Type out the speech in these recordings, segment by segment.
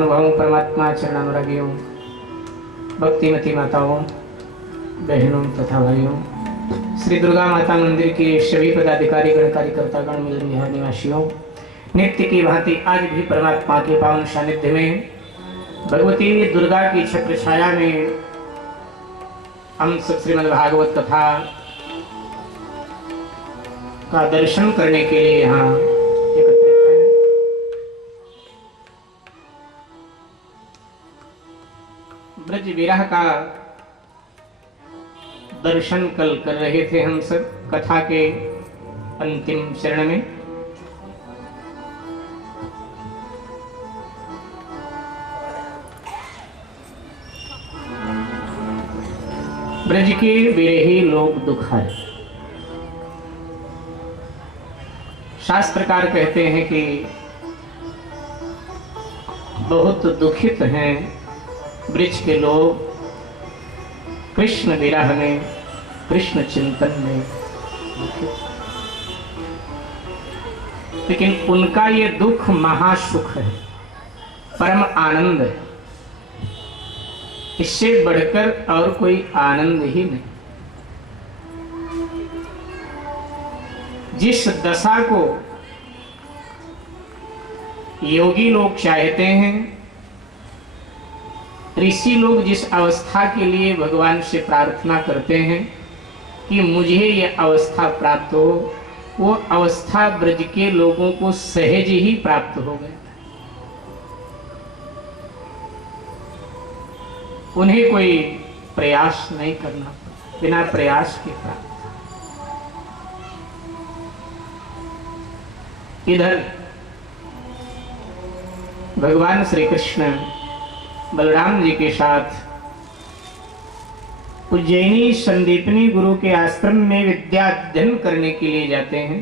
भावों परमात्मा चरणानुरागियों, भक्तिमती माताओं, बहनों तथा भाइयों, श्री दुर्गा माता मंदिर के सभी पदाधिकारी गण कार्यकर्तागण मिलन विहार निवासियों, नित्य की भांति आज भी परमात्मा के पावन सानिध्य में भगवती दुर्गा की छत्र छाया में हम सब श्रीमद् भागवत कथा का दर्शन करने के लिए यहाँ एकत्रित हैं। ब्रज विरह का दर्शन कल कर रहे थे हम सब कथा के अंतिम चरण में। ब्रज के विरही लोग दुखाए। शास्त्रकार कहते हैं कि बहुत दुखित हैं ब्रज के लोग कृष्ण विरह में, कृष्ण चिंतन में दुखित। लेकिन उनका ये दुख महासुख है, परम आनंद है। इससे बढ़कर और कोई आनंद ही नहीं। जिस दशा को योगी लोग चाहते हैं, ऋषि लोग जिस अवस्था के लिए भगवान से प्रार्थना करते हैं कि मुझे ये अवस्था प्राप्त हो, वो अवस्था ब्रज के लोगों को सहज ही प्राप्त हो गया। उन्हें कोई प्रयास नहीं करना पड़ा, बिना प्रयास के प्राप्त। इधर भगवान श्री कृष्ण बलराम जी के साथ उज्जैनी संदीपनी गुरु के आश्रम में विद्या अध्ययन करने के लिए जाते हैं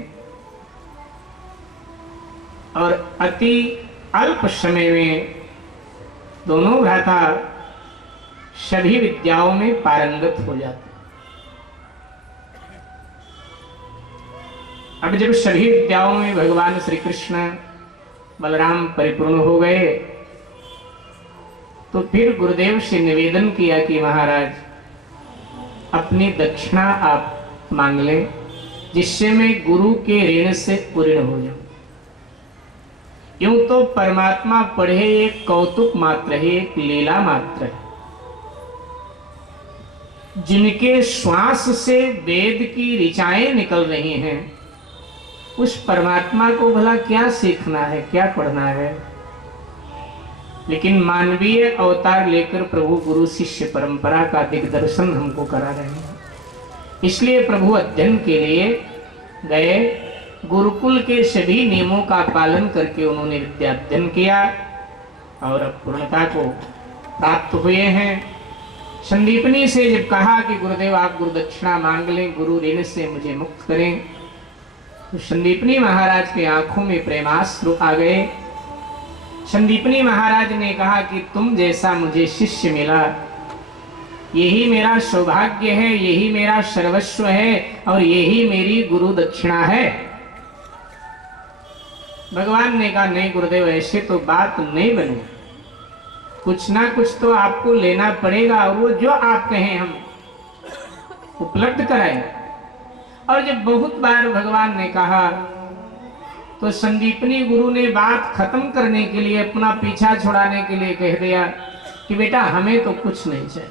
और अति अल्प समय में दोनों भ्राता सभी विद्याओं में पारंगत हो जाते। अब जब सभी विद्याओं में भगवान श्री कृष्ण बलराम परिपूर्ण हो गए तो फिर गुरुदेव से निवेदन किया कि महाराज अपनी दक्षिणा आप मांग लें, जिससे मैं गुरु के ऋण से पूर्ण हो जाऊं। यूं तो परमात्मा पढ़े एक कौतुक मात्र है, एक लीला मात्र है। जिनके श्वास से वेद की ऋचाएं निकल रही हैं, उस परमात्मा को भला क्या सीखना है, क्या पढ़ना है। लेकिन मानवीय अवतार लेकर प्रभु गुरु शिष्य परंपरा का दिग्दर्शन हमको करा रहे हैं। इसलिए प्रभु अध्ययन के लिए गए, गुरुकुल के सभी नियमों का पालन करके उन्होंने विद्या अध्ययन किया और अब पूर्णता को प्राप्त हुए हैं। संदीपनी से जब कहा कि गुरुदेव आप गुरु दक्षिणा मांग लें, गुरु ऋण से मुझे मुक्त करें, तो संदीपनी महाराज के आंखों में प्रेमाश्रु आ गए। संदीपनी महाराज ने कहा कि तुम जैसा मुझे शिष्य मिला, यही मेरा सौभाग्य है, यही मेरा सर्वस्व है और यही मेरी गुरु दक्षिणा है। भगवान ने कहा नहीं गुरुदेव, ऐसे तो बात नहीं बने, कुछ ना कुछ तो आपको लेना पड़ेगा और वो जो आप कहें हम उपलब्ध कराएं। और जब बहुत बार भगवान ने कहा तो संदीपनी गुरु ने बात खत्म करने के लिए, अपना पीछा छुड़ाने के लिए कह दिया कि बेटा हमें तो कुछ नहीं चाहिए।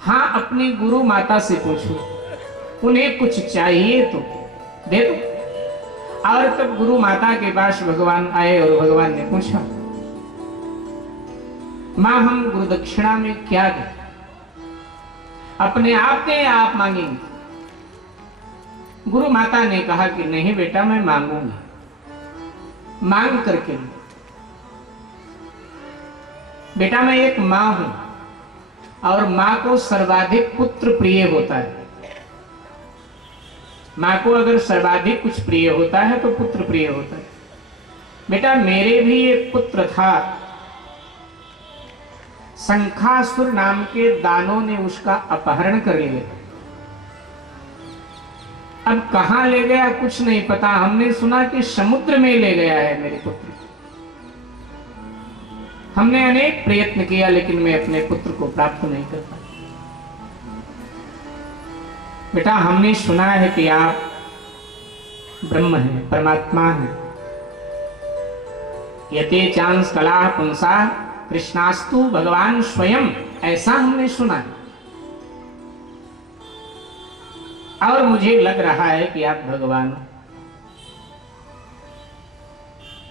हाँ, अपनी गुरु माता से पूछो, उन्हें कुछ चाहिए तो दे दो। और तब गुरु माता के पास भगवान आए और भगवान ने पूछा, मां हम गुरु दक्षिणा में क्या दें? अपने आप दें या आप मांगेंगे? गुरु माता ने कहा कि नहीं बेटा, मैं मांगूंगी, मांग करके लूं। बेटा मैं एक मां हूं और मां को सर्वाधिक पुत्र प्रिय होता है। मां को अगर सर्वाधिक कुछ प्रिय होता है तो पुत्र प्रिय होता है। बेटा मेरे भी एक पुत्र था, शंखासुर नाम के दानों ने उसका अपहरण कर लिया। अब कहां ले गया कुछ नहीं पता, हमने सुना कि समुद्र में ले गया है मेरे पुत्र। हमने अनेक प्रयत्न किया लेकिन मैं अपने पुत्र को प्राप्त नहीं कर पाया। बेटा, हमने सुना है कि आप ब्रह्म हैं, परमात्मा हैं। यते चांस कला पुंसा कृष्णास्तु भगवान स्वयं, ऐसा हमने सुना है। और मुझे लग रहा है कि आप भगवान हो।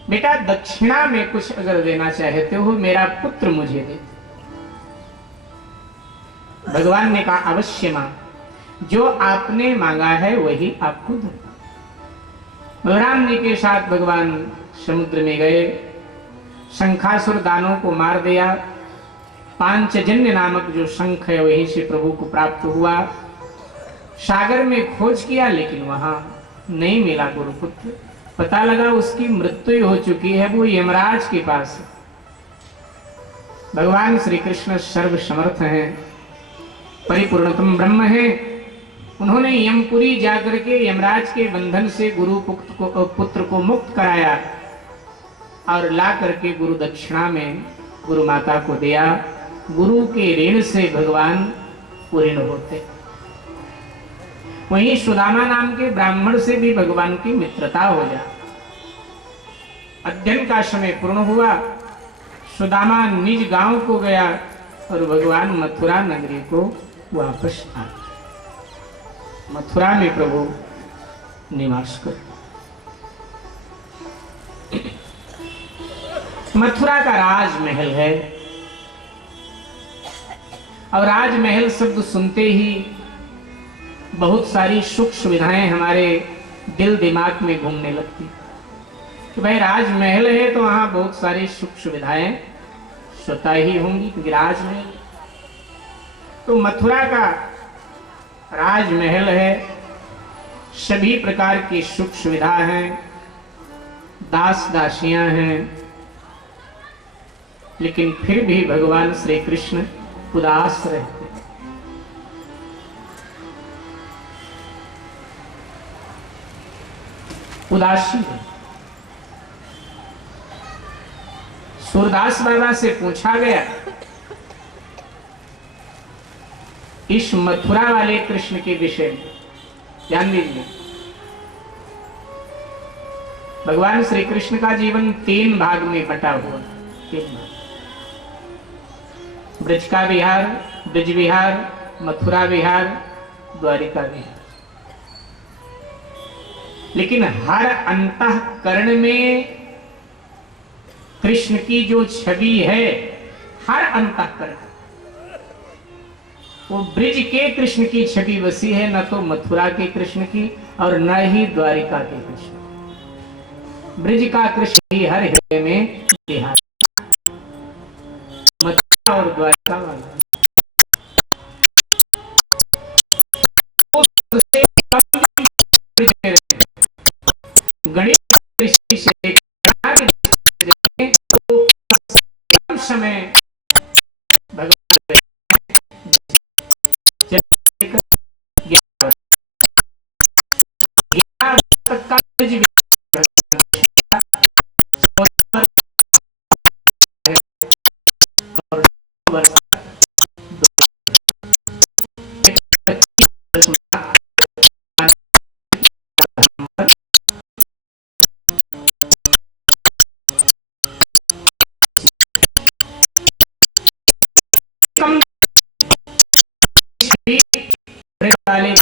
बेटा, दक्षिणा में कुछ अगर देना चाहते हो, मेरा पुत्र मुझे दे। भगवान ने कहा अवश्य मां, जो आपने मांगा है वही आपको दूंगा। बलराम जी के साथ भगवान समुद्र में गए, शंखासुर दानों को मार दिया। पांचजन्य नामक जो शंख है वहीं से प्रभु को प्राप्त हुआ। सागर में खोज किया लेकिन वहां नहीं मिला गुरुपुत्र। पता लगा उसकी मृत्यु हो चुकी है, वो यमराज के पास है। भगवान श्री कृष्ण सर्व समर्थ हैं, परिपूर्णतम ब्रह्म है। उन्होंने यमपुरी जाकर के यमराज के बंधन से गुरु पुत्र को मुक्त कराया और ला करके गुरु दक्षिणा में गुरु माता को दिया। गुरु के ऋण से भगवान पूर्ण होते। वहीं सुदामा नाम के ब्राह्मण से भी भगवान की मित्रता हो जा। अध्ययन का समय पूर्ण हुआ, सुदामा निज गांव को गया और भगवान मथुरा नगरी को वापस आ। मथुरा में प्रभु निवास कर। मथुरा का राजमहल है और राजमहल शब्द सुनते ही बहुत सारी सुख सुविधाएं हमारे दिल दिमाग में घूमने लगती कि भाई राजमहल है तो वहां बहुत सारी सुख सुविधाएं स्वतः ही होंगी, क्योंकि राजमहल। तो मथुरा का राजमहल है, सभी प्रकार की सुख सुविधा हैं, दास दासियां हैं, लेकिन फिर भी भगवान श्री कृष्ण उदास रहते। उदासी है। सूरदास बाबा से पूछा गया, इस मथुरा वाले कृष्ण के विषय में ध्यान दीजिए। भगवान श्री कृष्ण का जीवन 3 भाग में बटा हुआ। 3 भाग, ब्रज का विहार, ब्रज विहार, मथुरा विहार, द्वारिका विहार। लेकिन हर अंतःकरण में कृष्ण की जो छवि है, हर अंतःकरण, वो ब्रिज के कृष्ण की छवि बसी है, न तो मथुरा के कृष्ण की और न ही द्वारिका के कृष्ण। ब्रिज का कृष्ण ही हर हृदय में बिहार, मथुरा और द्वारिका वाला गणेश ऋषि से समय भगवान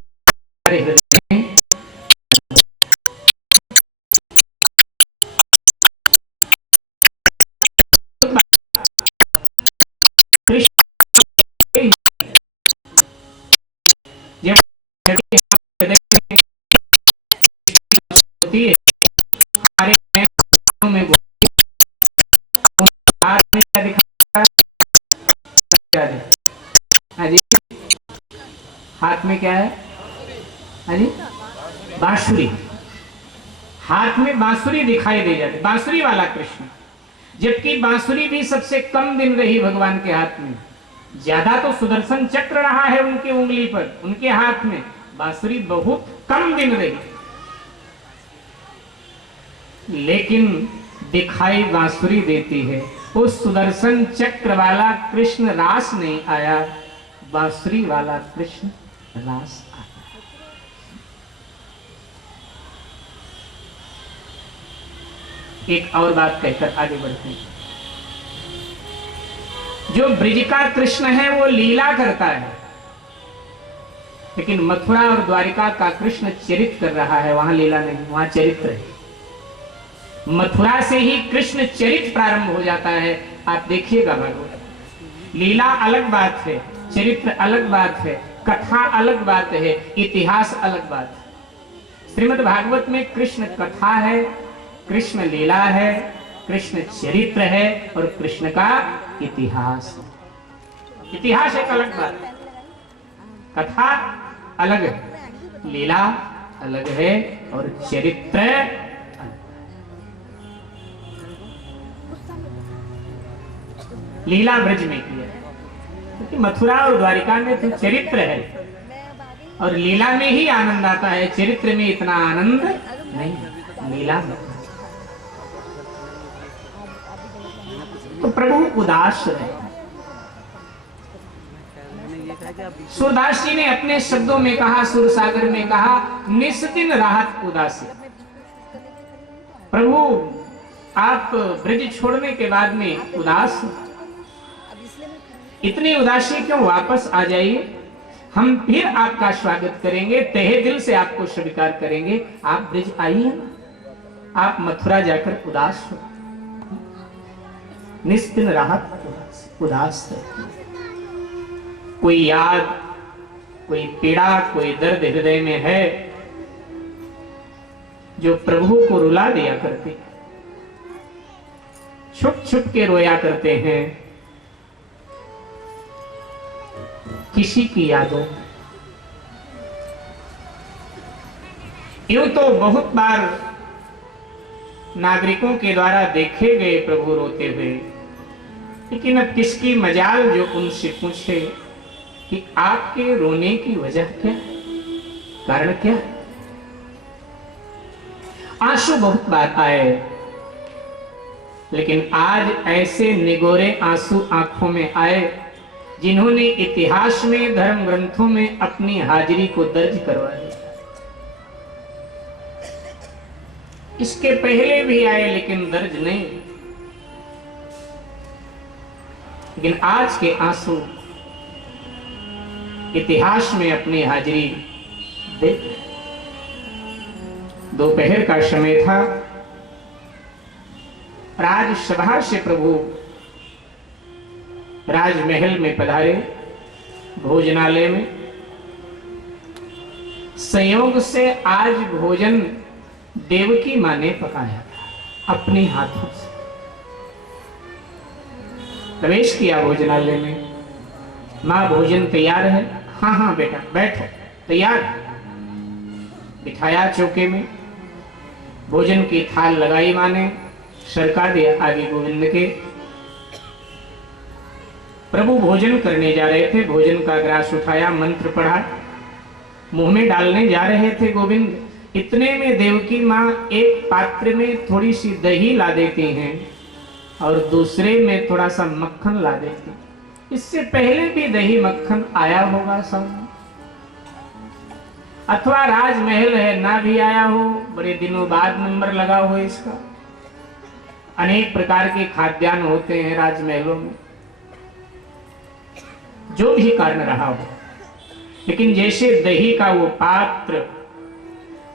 हाथ में क्या है? अजी बांसुरी। हाथ में बांसुरी दिखाई दे जाती, बांसुरी वाला कृष्ण। जबकि बांसुरी भी सबसे कम दिन रही भगवान के हाथ में। ज्यादा तो सुदर्शन चक्र रहा है उनके उंगली पर, उनके हाथ में। बांसुरी बहुत कम दिन रही, लेकिन दिखाई बांसुरी देती है, उस सुदर्शन चक्र वाला कृष्ण रास नहीं आया, बांसुरी वाला कृष्ण रास आया। एक और बात कहकर आगे बढ़ते हैं। जो ब्रिज का कृष्ण है वो लीला करता है, लेकिन मथुरा और द्वारिका का कृष्ण चरित्र कर रहा है, वहां लीला नहीं, वहां चरित्र है। मथुरा से ही कृष्ण चरित्र प्रारंभ हो जाता है। आप देखिएगा भागवत, लीला अलग बात है, चरित्र अलग बात है, कथा अलग बात है, इतिहास अलग बात है। श्रीमद् भागवत में कृष्ण कथा है, कृष्ण लीला है, कृष्ण चरित्र है और कृष्ण का इतिहास है। इतिहास एक अलग बात है, कथा अलग है, लीला अलग है और चरित्र। लीला ब्रज में की है, क्योंकि मथुरा और द्वारिका में तो चरित्र है और लीला में ही आनंद आता है, चरित्र में इतना आनंद नहीं, लीला में। तो प्रभु उदास है। सूरदास जी ने अपने शब्दों में कहा, सुरसागर में कहा, निस्दिन राहत उदासी। प्रभु आप ब्रज छोड़ने के बाद में उदास, इतनी उदासी क्यों, वापस आ जाइए, हम फिर आपका स्वागत करेंगे, तहे दिल से आपको स्वीकार करेंगे। आप ब्रज आइए, आप मथुरा जाकर उदास हो, निस्दिन राहत उदास है। कोई याद, कोई पीड़ा, कोई दर्द हृदय में है जो प्रभु को रुला दिया करते, छुप छुप के रोया करते हैं किसी की यादों। यूं तो बहुत बार नागरिकों के द्वारा देखे गए प्रभु रोते हुए, लेकिन अब किसकी मजाल जो उनसे पूछे कि आपके रोने की वजह क्या, कारण क्या। आंसू बहुत बार आए, लेकिन आज ऐसे निगोरे आंसू आंखों में आए जिन्होंने इतिहास में, धर्म ग्रंथों में अपनी हाजिरी को दर्ज करवा दिया। इसके पहले भी आए लेकिन दर्ज नहीं, लेकिन आज के आंसू इतिहास में अपनी हाजिरी दे। दोपहर का समय था, राजसभा से प्रभु राजमहल में पधारे, भोजनालय में। संयोग से आज भोजन देवकी मां ने पकाया था अपने हाथों से। प्रवेश किया भोजनालय में, मां भोजन तैयार है, हाँ हाँ बेटा बैठो, तैयार। बिठाया चौके में, भोजन की थाल लगाई मां ने, सरका दिया आगे गोविंद के। प्रभु भोजन करने जा रहे थे, भोजन का ग्रास उठाया, मंत्र पढ़ा, मुंह में डालने जा रहे थे गोविंद। इतने में देवकी मां एक पात्र में थोड़ी सी दही ला देती हैं और दूसरे में थोड़ा सा मक्खन ला देती। इससे पहले भी दही मक्खन आया होगा सब, अथवा राजमहल है ना भी आया हो, बड़े दिनों बाद नंबर लगा हो इसका। अनेक प्रकार के खाद्यान्न होते हैं राजमहलों में, जो भी कारण रहा हो, लेकिन जैसे दही का वो पात्र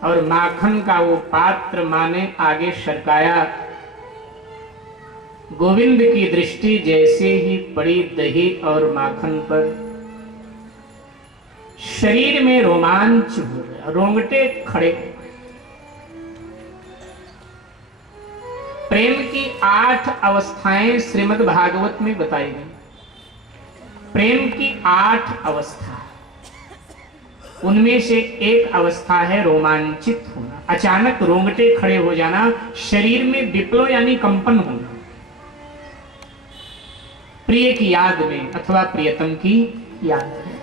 और माखन का वो पात्र माने आगे सरकाया, गोविंद की दृष्टि जैसे ही पड़ी दही और माखन पर, शरीर में रोमांच हो गया, रोंगटे खड़े। प्रेम की 8 अवस्थाएं श्रीमद् भागवत में बताई गई। प्रेम की 8 अवस्था, उनमें से एक अवस्था है रोमांचित होना, अचानक रोंगटे खड़े हो जाना, शरीर में विप्लव यानी कंपन होना, प्रिय की याद में अथवा प्रियतम की याद में।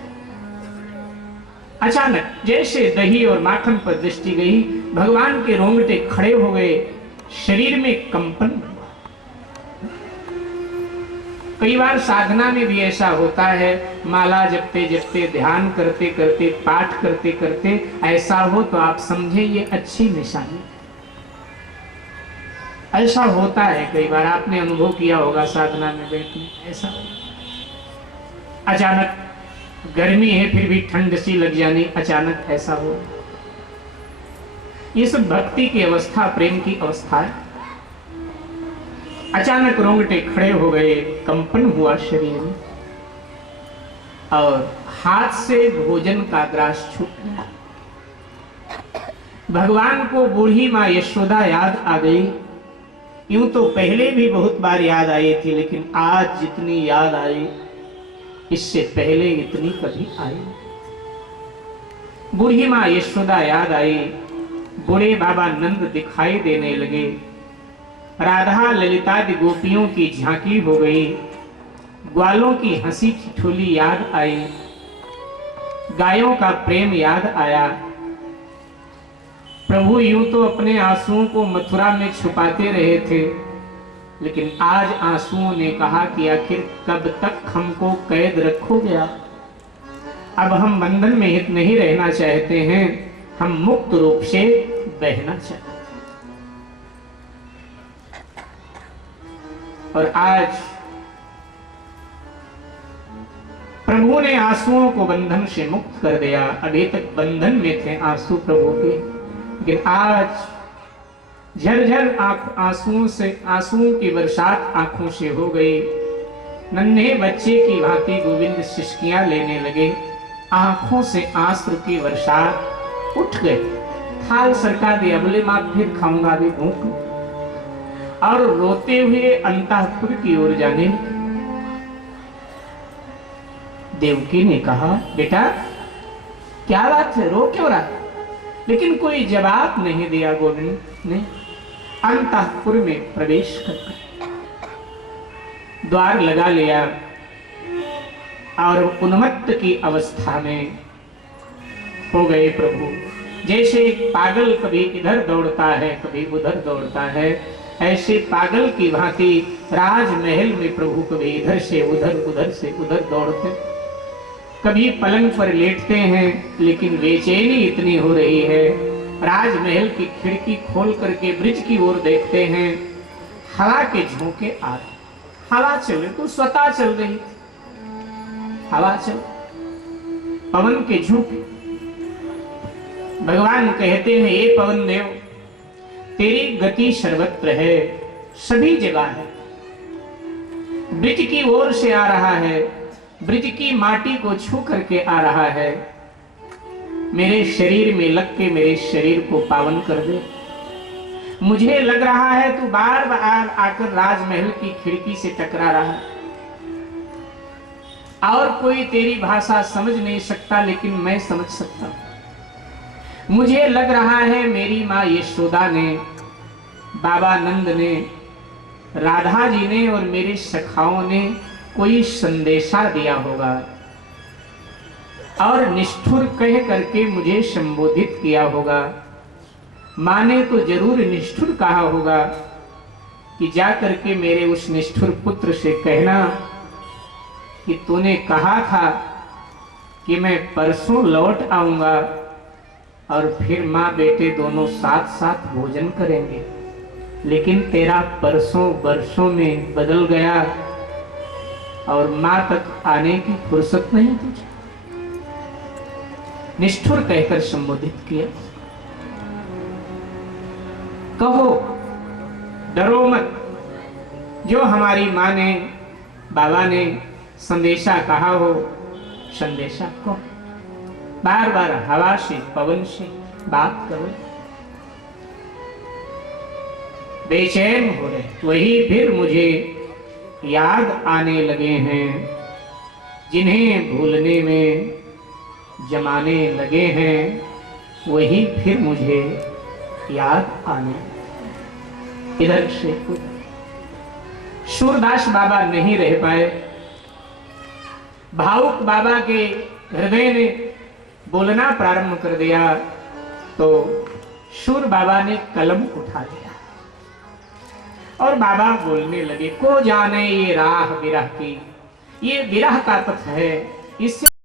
अचानक जैसे दही और माखन पर दृष्टि गई, भगवान के रोंगटे खड़े हो गए, शरीर में कंपन हुआ। कई बार साधना में भी ऐसा होता है, माला जपते जपते, ध्यान करते करते, पाठ करते करते ऐसा हो तो आप समझे ये अच्छी निशानी। ऐसा होता है, कई बार आपने अनुभव किया होगा साधना में बैठने, ऐसा अचानक गर्मी है फिर भी ठंड सी लग जानी, अचानक ऐसा हो। ये सब भक्ति की अवस्था, प्रेम की अवस्था है। अचानक रोंगटे खड़े हो गए, कंपन हुआ शरीर में और हाथ से भोजन का ग्रास छूट गया। भगवान को बूढ़ी मां यशोदा याद आ गई। यूं तो पहले भी बहुत बार याद आई थी, लेकिन आज जितनी याद आई इससे पहले इतनी कभी आई। बूढ़ी मां यशोदा याद आई, बूढ़े बाबा नंद दिखाई देने लगे, राधा ललितादि गोपियों की झांकी हो गई, ग्वालों की हंसी ठिठोली याद आई, गायों का प्रेम याद आया। प्रभु यूं तो अपने आंसुओं को मथुरा में छुपाते रहे थे, लेकिन आज आंसुओं ने कहा कि आखिर कब तक हमको कैद रखोगे आप? अब हम बंधन में हित नहीं रहना चाहते हैं, हम मुक्त रूप से बहना चाहते हैं। और आज प्रभु ने आंसुओं को बंधन से मुक्त कर दिया। अभी तक बंधन में थे आंसू प्रभु के, लेकिन आज झरझर आंसुओं की बरसात आंखों से हो गई। नन्हे बच्चे की भांति गोविंद सिसकियां लेने लगे, आंखों से आंसू की बरसात उठ गई। थाल सरका दिया, बोले मां फिर खाऊंगा, अभी भूख। और रोते हुए अंतःपुर की ओर जाने लगे। देवकी ने कहा, बेटा क्या बात है, रो क्यों रहा? लेकिन कोई जवाब नहीं दिया गोविंद ने। अंतःपुर में प्रवेश कर द्वार लगा लिया और उन्मत्त की अवस्था में हो गए प्रभु। जैसे एक पागल कभी इधर दौड़ता है कभी उधर दौड़ता है, ऐसे पागल की भांति राजमहल में प्रभु कभी इधर से उधर दौड़ते। कभी पलंग पर लेटते हैं, लेकिन बेचैनी इतनी हो रही है, राजमहल की खिड़की खोल करके ब्रिज की ओर देखते हैं, हवा के झोंके आ रहे। हवा चले तो स्वतः चल रही, हवा चल, पवन के झोंके। भगवान कहते हैं, ये पवन देव तेरी गति सर्वत्र है, सभी जगह है। ब्रिज की ओर से आ रहा है, ब्रिज की माटी को छू करके आ रहा है, मेरे शरीर में लग के मेरे शरीर को पावन कर दे। मुझे लग रहा है तू बार बार आकर राजमहल की खिड़की से टकरा रहा है, और कोई तेरी भाषा समझ नहीं सकता, लेकिन मैं समझ सकता हूं। मुझे लग रहा है मेरी माँ यशोदा ने, बाबा नंद ने, राधा जी ने और मेरे सखाओं ने कोई संदेशा दिया होगा और निष्ठुर कह करके मुझे संबोधित किया होगा। माँ ने तो जरूर निष्ठुर कहा होगा कि जा करके मेरे उस निष्ठुर पुत्र से कहना कि तूने कहा था कि मैं परसों लौट आऊंगा और फिर माँ बेटे दोनों साथ साथ भोजन करेंगे, लेकिन तेरा परसों वर्षों में बदल गया और माँ तक आने की फुर्सत नहीं तुझे। निष्ठुर कहकर संबोधित किया। कहो, डरो मत, जो हमारी माँ ने, बाबा ने संदेशा कहा हो, संदेशा को बार बार हवा से, पवन से बात करो। बेचैन हो रहे, वही फिर मुझे याद आने लगे हैं, जिन्हें भूलने में जमाने लगे हैं, वही फिर मुझे याद आने। इधर से सूरदास बाबा नहीं रह पाए। भावुक बाबा के हृदय ने बोलना प्रारंभ कर दिया, तो सूर बाबा ने कलम उठा लिया और बाबा बोलने लगे, को जाने ये राह विरह की, ये विरह का पथ है, इससे